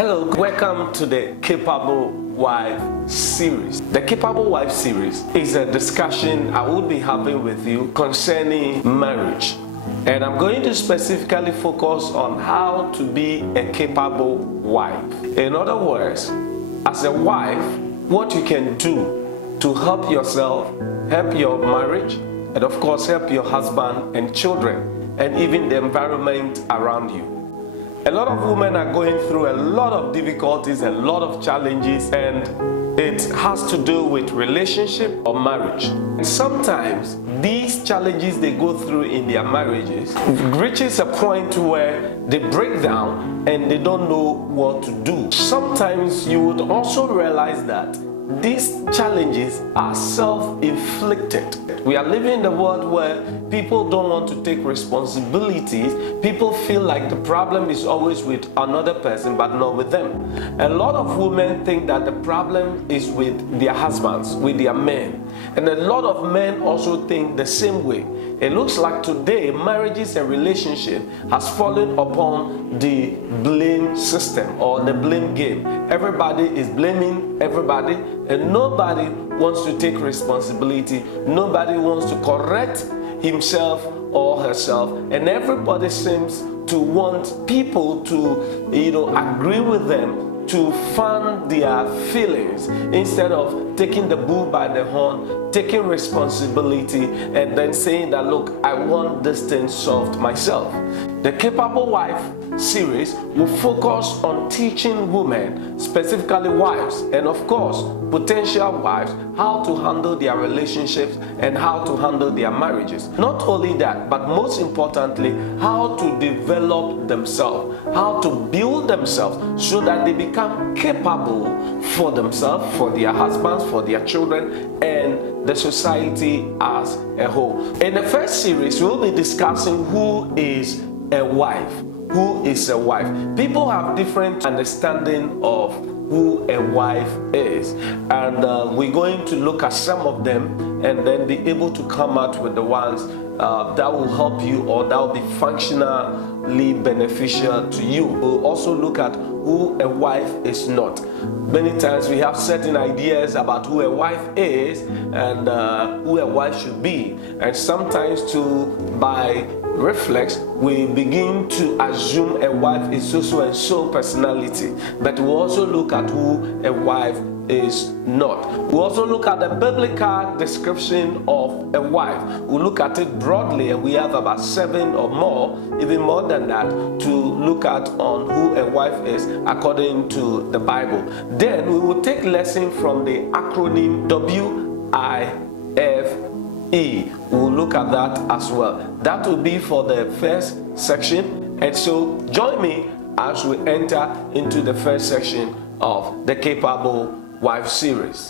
Hello, welcome to the Capable Wife series. The Capable Wife series is a discussion I will be having with you concerning marriage. And I'm going to specifically focus on how to be a capable wife. In other words, as a wife, what you can do to help yourself, help your marriage, and of course help your husband and children, and even the environment around you. A lot of women are going through a lot of difficulties, a lot of challenges, and it has to do with relationship or marriage. And sometimes these challenges they go through in their marriages reaches a point where they break down and they don't know what to do. Sometimes you would also realize that these challenges are self-inflicted. We are living in a world where people don't want to take responsibilities. People feel like the problem is always with another person but not with them. A lot of women think that the problem is with their husbands, with their men. And a lot of men also think the same way. It looks like today marriages and relationships has fallen upon the blame system or the blame game. Everybody is blaming everybody and nobody wants to take responsibility. Nobody wants to correct himself or herself, and everybody seems to want people to agree with them, to fan their feelings instead of taking the bull by the horn, taking responsibility, and then saying that, look, I want this thing solved myself. The Capable Wife series will focus on teaching women, specifically wives, and of course potential wives, how to handle their relationships and how to handle their marriages. Not only that, but most importantly, how to develop themselves, how to build themselves so that they become capable for themselves, for their husbands, for their children, and the society as a whole. In the first series, we'll be discussing who is a wife. Who is a wife? People have different understanding of who a wife is, and we're going to look at some of them and then be able to come out with the ones that will help you or that will be functionally beneficial to you. We'll also look at who a wife is not. Many times we have certain ideas about who a wife is and who a wife should be, and sometimes by reflex we begin to assume a wife is so and so personality, but we also look at who a wife is not. We also look at the biblical description of a wife. We look at it broadly, and we have about 7 or more, even more than that, to look at on who a wife is according to the Bible. Then we will take lesson from the acronym WIFE. We'll look at that as well. That will be for the first section, and so join me as we enter into the first section of the Capable Wife series.